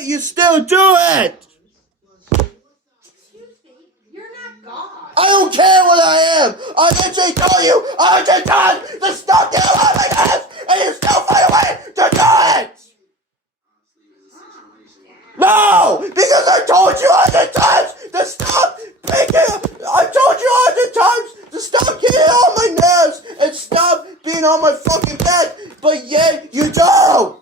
You still do it! Excuse me, you're not God. I don't care what I am! I literally told you 100 times to stop getting on my ass, and you still find a way to do it! No! Because I told you 100 times to stop picking! I told you 100 times to stop getting on my nerves and stop being on my fucking bed, but yet you don't!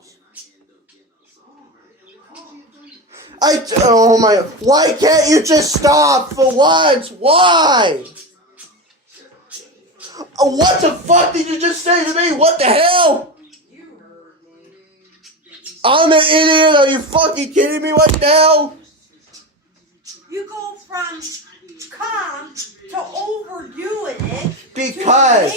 Oh my, why can't you just stop for once? Why? What the fuck did you just say to me? What the hell? I'm an idiot. Are you fucking kidding me right now? You go from calm to overdoing it. Because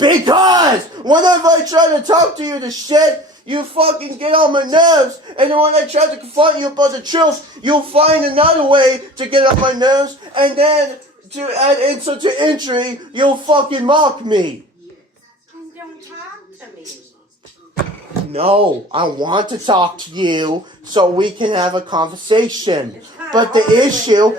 whenever I try to talk to you the shit, you fucking get on my nerves, and then when I try to confront you about the truth, you'll find another way to get on my nerves, and then to add insult to injury, you'll fucking mock me. And don't talk to me. No, I want to talk to you so we can have a conversation. But the issue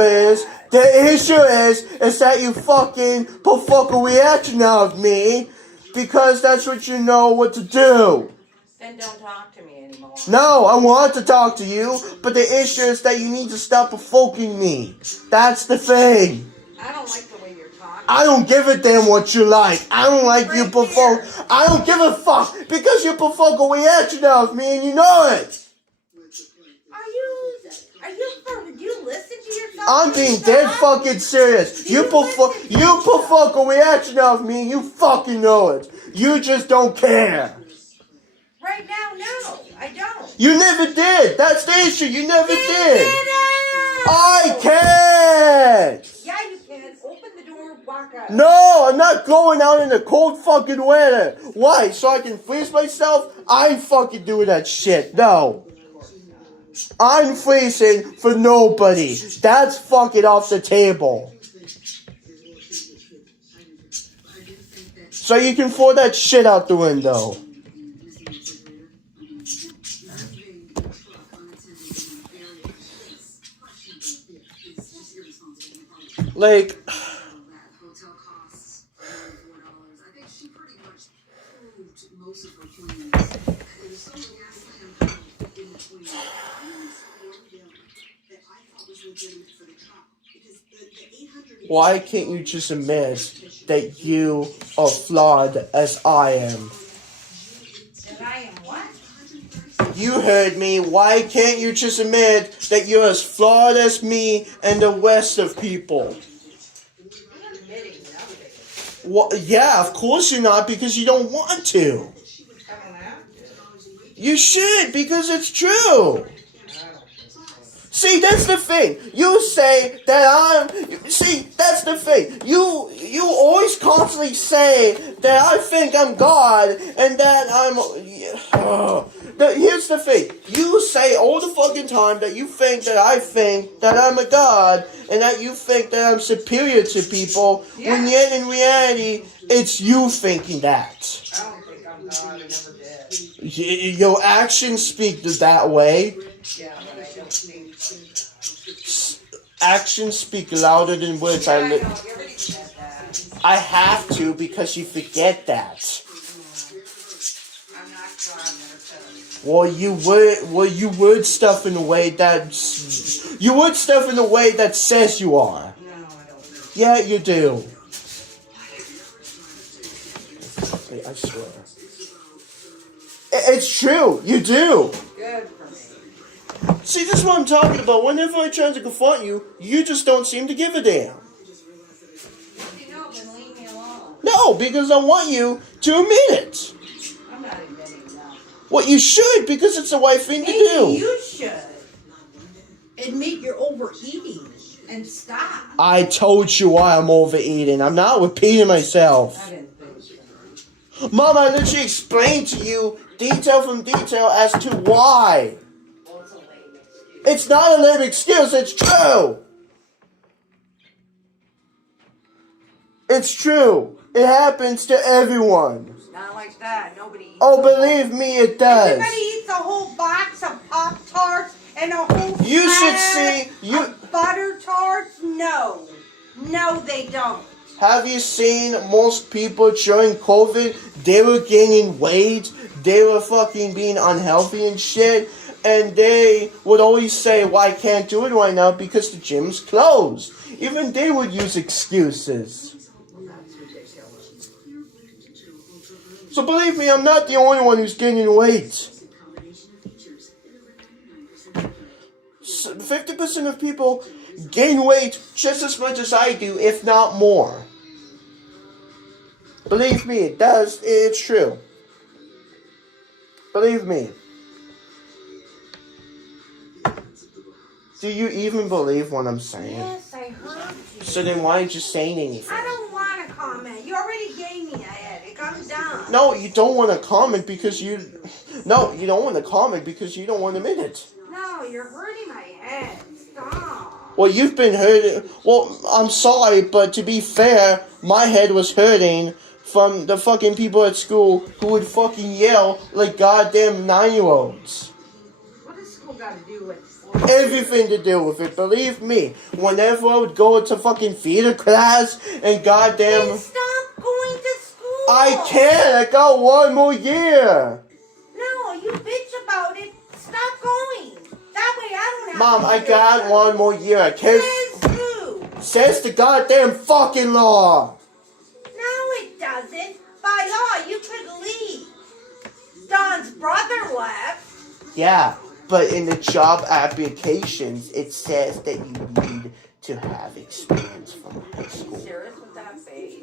is that you fucking provoke a reaction out of me because that's what you know what to do. Then don't talk to me anymore. No, I want to talk to you, but the issue is that you need to stop provoking me. That's the thing. I don't like the way you're talking. I don't give a damn what you like. I don't like you provoke. I don't give a fuck because you provoke a reaction out of me and you know it. Do you listen to yourself? I'm being dead fucking serious. You provoke a reaction out of me and you fucking know it. You just don't care. Right now, no, I don't. You never did. That's the issue. You never did. It. I can't. Yeah, you can. Open the door, walk out. No, I'm not going out in the cold fucking weather. Why? So I can freeze myself? I ain't fucking doing that shit. No. I'm freezing for nobody. That's fucking off the table. So you can throw that shit out the window. Like, why can't you just admit that you are flawed as I am? That I am what? You heard me. Why can't you just admit that you're as flawed as me and the rest of people? I'm admitting nothing. Well, yeah, of course you're not because you don't want to. I don't have to. You should because it's true. See, that's the thing. You say that that's the thing. You always constantly say that I think I'm God and that I'm... here's the thing. You say all the fucking time that you think that I think that I'm a God and that you think that I'm superior to people, when yet in reality, it's you thinking that. I don't think I'm God. I never did. Your actions speak that way. Yeah, but I don't think... Actions speak louder than words. Yeah, I know. You already said that. I have to because you forget that. I'm not God. Never said. Well, you word stuff in a way that says you are. No, I don't. Yeah, you do. I swear. It's true. You do. Good for me. See, this is what I'm talking about. Whenever I try to confront you, you just don't seem to give a damn. No, then leave me alone. No, because I want you to admit it. I'm not admitting that. Well, you should, because it's the right thing to Maybe do. you should admit you're overeating and stop. I told you why I'm overeating. I'm not repeating myself. I didn't think so. Mom, I literally explained to you detail from detail as to why. Well, it's a lame excuse. It's not a lame excuse, it's true. It's true. It happens to everyone. Not like that. Nobody eats. Oh, believe me, it does. Everybody eats a whole But see, butter tarts? No. No, they don't. Have you seen most people during COVID? They were gaining weight. They were fucking being unhealthy and shit. And they would always say, well, I can't do it right now because the gym's closed. Even they would use excuses. So believe me, I'm not the only one who's gaining weight. 50% of people gain weight just as much as I do, if not more. Believe me, it does. It's true. Believe me. Do you even believe what I'm saying? Yes, I heard you. So then why aren't you saying anything? I don't want to comment. You already gave me a headache. I'm done. No, you don't want to comment because you... No, you don't want to comment because you don't want to admit it. No, you're hurting my head. Stop. Well, you've been hurting... Well, I'm sorry, but to be fair, my head was hurting from the fucking people at school who would fucking yell like goddamn 9-year-olds. What does school got to do with it? Everything to do with it, believe me. Whenever I would go to fucking theater class and goddamn... Then stop going to school. I can't, I got one more year. No, you bitch about it. Stop going. That way I don't have Mom, to I do got that. one more year. I can't... Says who? Says the goddamn fucking law. No, it doesn't. By law, you could leave. Don's brother left. Yeah, but in the job applications, it says that you need to have experience from high Are you school. serious with that face?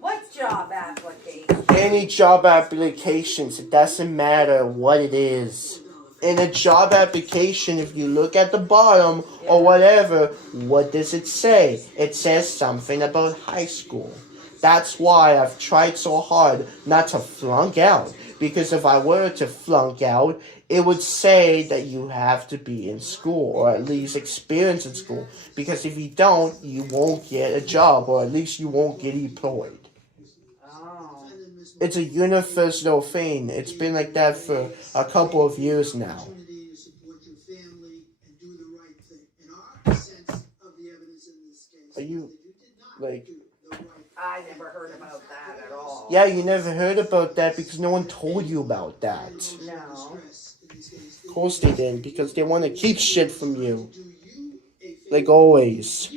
What job application? Any job applications, it doesn't matter what it is. In a job application, if you look at the bottom or whatever, what does it say? It says something about high school. That's why I've tried so hard not to flunk out. Because if I were to flunk out, it would say that you have to be in school or at least experience in school. Because if you don't, you won't get a job or at least you won't get employed. Oh. It's a universal thing. It's been like that for a couple of years now. Are you, like... I never heard about that at all. Yeah, you never heard about that because no one told you about that. No. Of course they didn't, because they want to keep shit from you. Like always.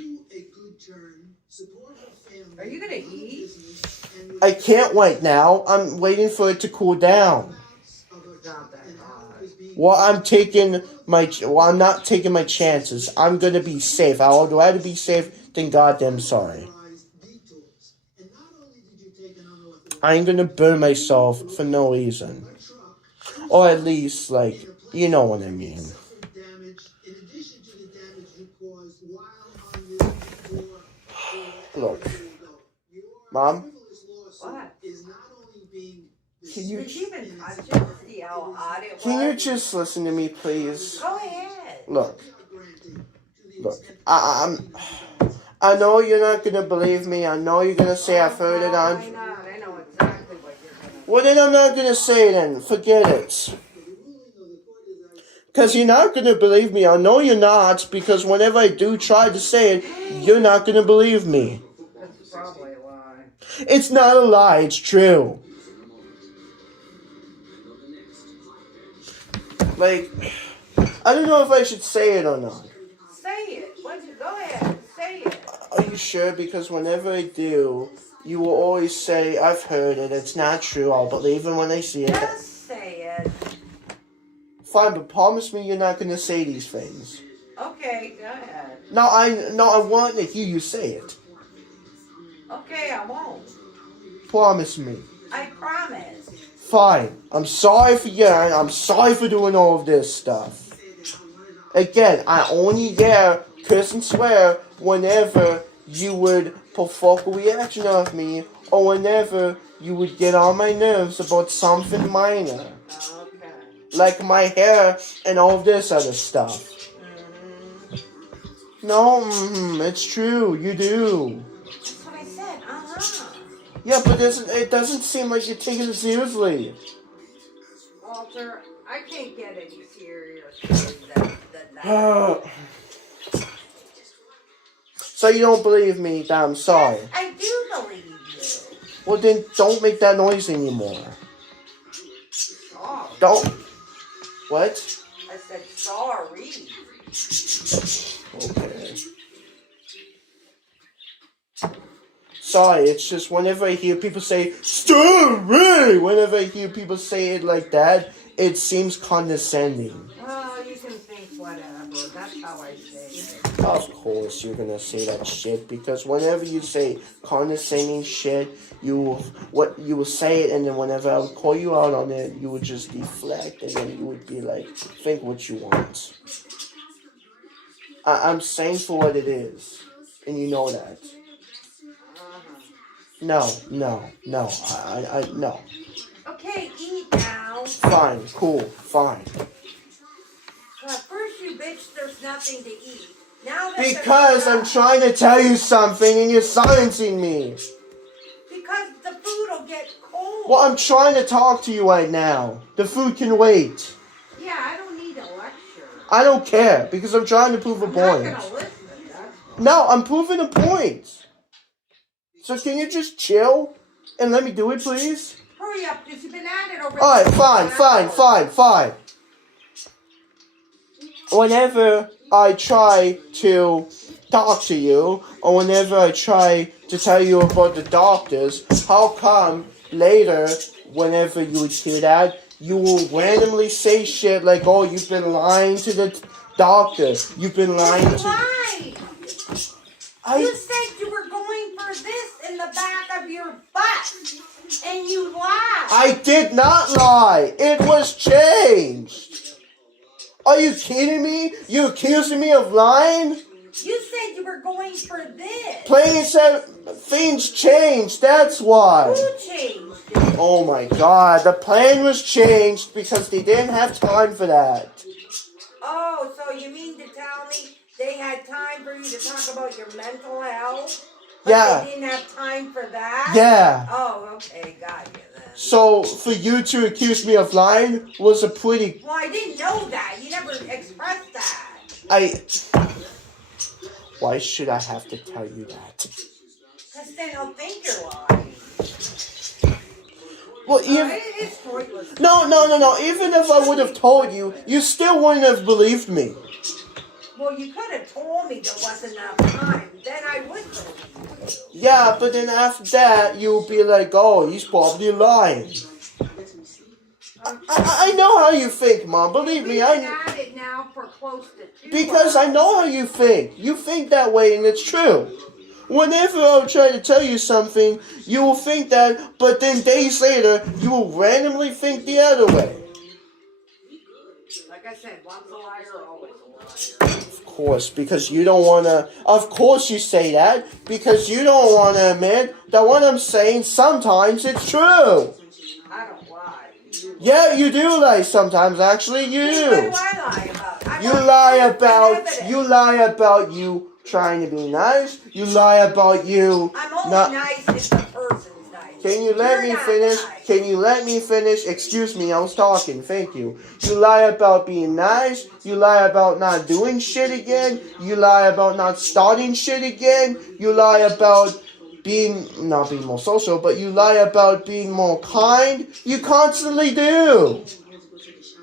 Are you gonna eat? I can't right now. I'm waiting for it to cool down. Not that hot. Well, I'm not taking my chances. I'm gonna be safe. I would rather be safe than goddamn sorry. I ain't gonna burn myself for no reason. Or at least, like, you know what I mean. Look. Mom? What? Can you, Did you even touch it to see how hot it was? can you just listen to me, please? Go ahead. Look. I know you're not gonna believe me. I know you're gonna say I've heard it on... Why not? I know exactly what you're gonna Well, then I'm not gonna say it then. Forget it. Because you're not gonna believe me. I know you're not, because whenever I do try to say it, you're not gonna believe me. That's probably a lie. It's not a lie, it's true. Like, I don't know if I should say it or not. Say it. Go ahead. Say it. Are you sure? Because whenever I do, you will always say, I've heard it, it's not true, I'll believe it when I see it. Just say it. Fine, but promise me you're not going to say these things. Okay, go ahead. No, I want to hear you say it. Okay, I won't. Promise me. I promise. Fine. I'm sorry for yelling. I'm sorry for doing all of this stuff. Again, I only yell, curse and swear whenever you would provoke a reaction of me or whenever you would get on my nerves about something minor. Okay. Like my hair and all of this other stuff. No, it's true. You do. That's what I said. Yeah, but it doesn't seem like you're taking it seriously. Well, Walter, I can't get any serious than that. So you don't believe me that I'm sorry? Yes, I do believe you. Well then, don't make that noise anymore. Sorry. Don't. What? I said sorry. Okay. Sorry, it's just whenever I hear people say sorry, whenever I hear people say it like that, it seems condescending. Well, you can think whatever. That's how I say it. Of course you're gonna say that shit, because whenever you say condescending shit, you will say it, and then whenever I would call you out on it, you would just deflect, and then you would be like, think what you want. I'm saying for what it is, and you know that. No. No. Okay, eat now. Fine, cool, fine. First you bitch, there's nothing to eat. Now that Because I'm trying to tell you something and you're silencing me. Because the food will get cold. Well, I'm trying to talk to you right now. The food can wait. Yeah, I don't need a lecture. I don't care, because I'm trying to prove a point. I'm not gonna listen. No, I'm proving a point. So can you just chill and let me do it, please? Hurry up, because you've been at it over. Alright, fine. Whenever I try to talk to you, or whenever I try to tell you about the doctors, how come later, whenever you would hear that, you will randomly say shit like, oh, you've been lying to the doctor. You've been lying to... Lied. You said you were going for this in the back of your butt, and you lied. I did not lie. It was changed. Are you kidding me? You accusing me of lying? You said you were going for this. Plain and said things changed. That's why. Who changed it? Oh my God. The plan was changed because they didn't have time for that. Oh, so you mean to tell me they had time for you to talk about your mental health? But Yeah. they didn't have time for that? Yeah. Oh, okay, got you then. So for you to accuse me of lying was a pretty... Well, I didn't know that. You never expressed that. Why should I have to tell you that? Because then they'll think you're lying. Well, even... It's pointless. No. Even if I would have told you, you still wouldn't have believed me. Well, you could have told me there wasn't enough time. Then I would believe you. Yeah, but then after that, you'll be like, oh, he's probably lying. I know how you think, Mom. Believe me, We've been at it now for close to 2 because I know how you think. You think that way, and it's true. Whenever I'll try to tell you something, you will think that, but then days later, you will randomly think the other way. Like I said, once a liar, always a liar. Of course, because you don't want to... Of course you say that, because you don't want to admit that what I'm saying, sometimes it's true. I don't lie. Yeah, you do lie sometimes, actually, you What do. do I lie about? You lie about you trying to be nice. You lie about you I'm only not... nice if the person's nice. Can you let me finish? Can you let me finish? Excuse me, I was talking. Thank you. You lie about being nice. You lie about not doing shit again. You lie about not starting shit again. You lie about not being more social, but you lie about being more kind. You constantly do.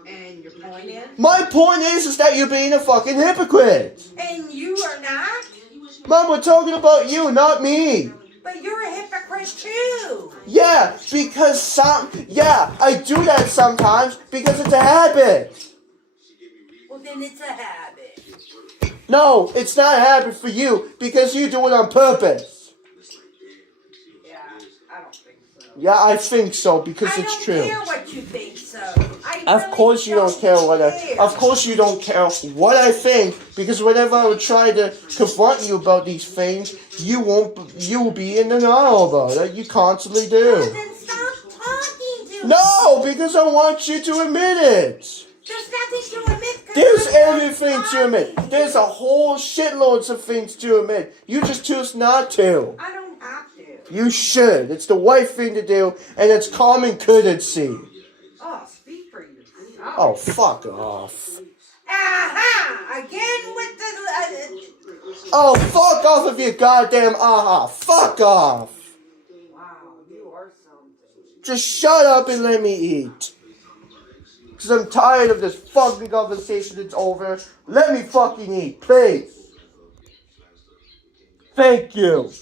And your point is? My point is that you're being a fucking hypocrite. And you are not? Mom, we're talking about you, not me. But you're a hypocrite too. Yeah, because I do that sometimes because it's a habit. Well, then it's a habit. No, it's not a habit for you because you do it on purpose. Yeah, I don't think so. Yeah, I think so because it's true. I don't care what you think so. Of course you don't care what Of course you don't care what I think, because whenever I would try to confront you about these things, you will be in denial about it. You constantly do. Well, then stop talking to me. No, because I want you to admit it. There's nothing to admit. There's everything to admit. There's a whole shitloads of things to admit. You just choose not to. I don't have to. You should. It's the right thing to do, and it's common courtesy. Oh, speak for yourself. Oh, fuck off. Aha! Again with the. Oh, fuck off of your goddamn fuck off. Wow, you are something. Just shut up and let me eat. Because I'm tired of this fucking conversation. It's over. Let me fucking eat, please. Thank you.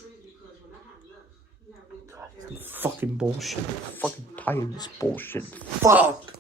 Fucking bullshit. I'm fucking tired of this bullshit. Fuck.